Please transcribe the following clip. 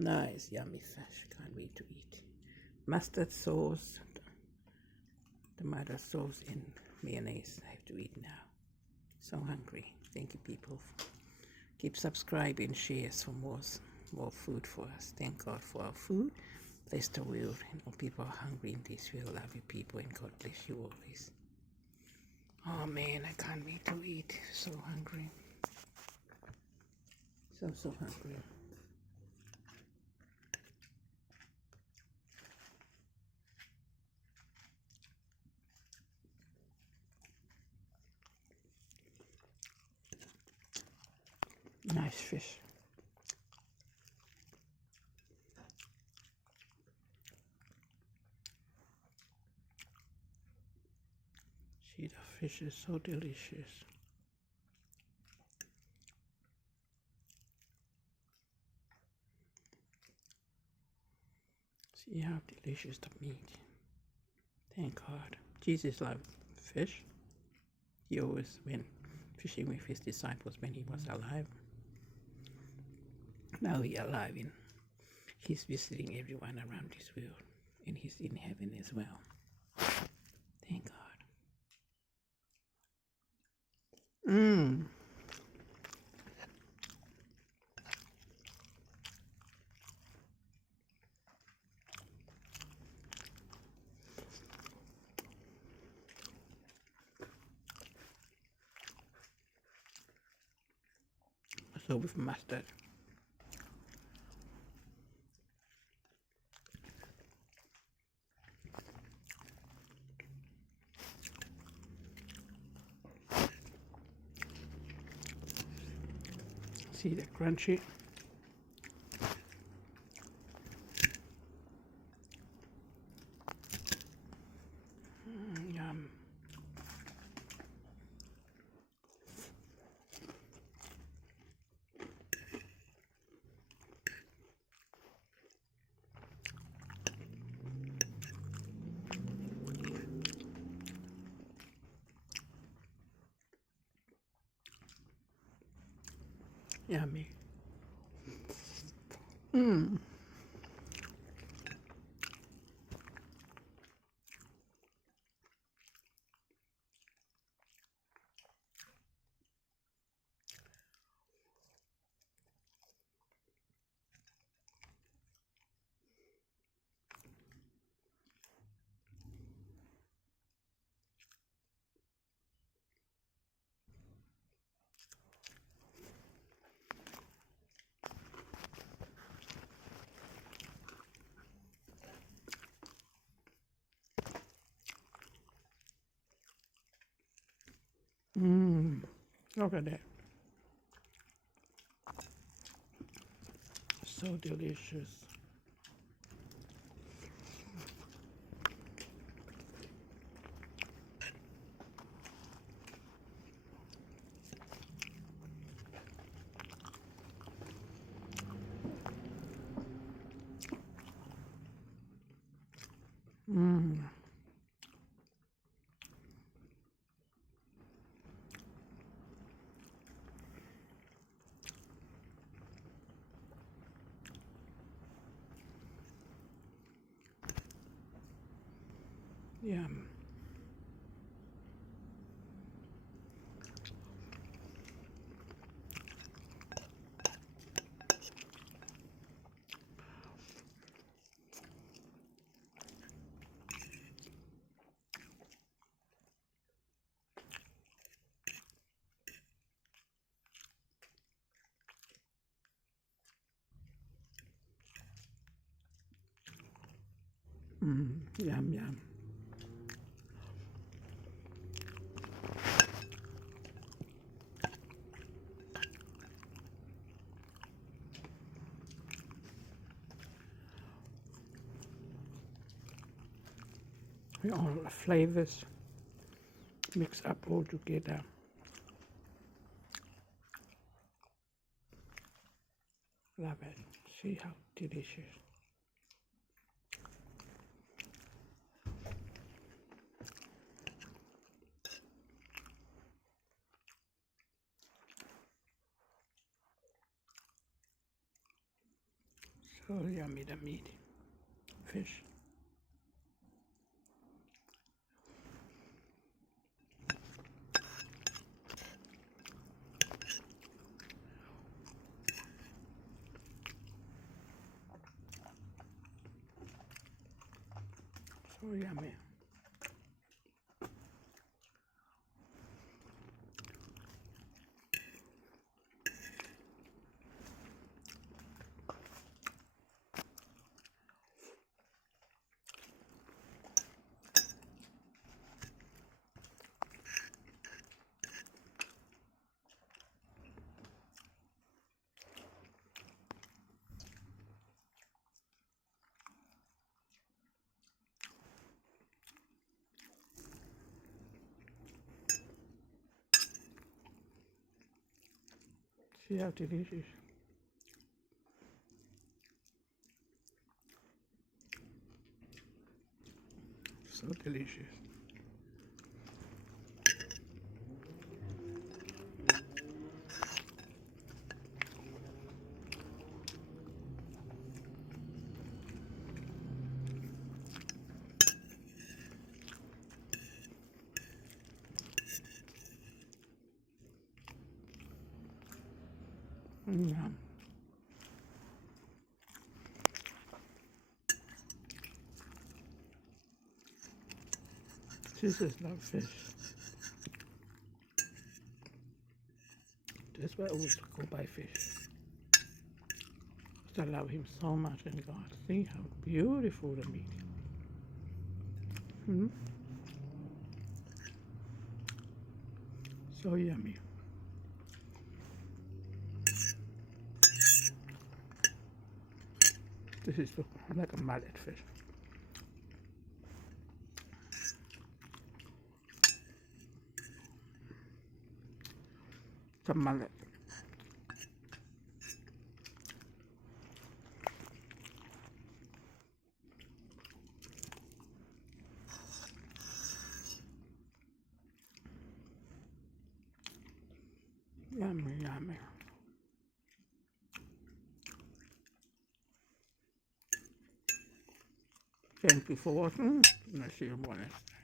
Nice, yummy fish. Can't wait to eat. Mustard sauce, tomato sauce, and mayonnaise. I have to eat now. So hungry. Thank you, people. Keep subscribing, share for more food for us. Thank God for our food. Bless the world. You know, people are hungry in this world. Love you, people, and God bless you always. Oh man, I can't wait to eat. So hungry. So hungry. Nice fish. See, the fish is so delicious. See how delicious the meat. Thank God. Jesus loved fish. He always went fishing with his disciples when he was alive. Now he's alive and he's visiting everyone around this world. And he's in heaven as well. Thank God. Mmm. So with mustard. See the crunchy. Yum. Yummy. Mmm. Mmm. Look at that. So delicious. Mmm. Yum. Yum, yum. All the flavors mix up all together. Love it. See how delicious. So yummy, the meat. Fish. So yummy. See how delicious. So delicious. Yum. This is not fish. That's why I always go buy fish. I love him so much in God. See how beautiful the meat is. So yummy. This is like a mallet fish. It's a mallet. Yummy, yummy. Thank you for watching. I'll see you next time.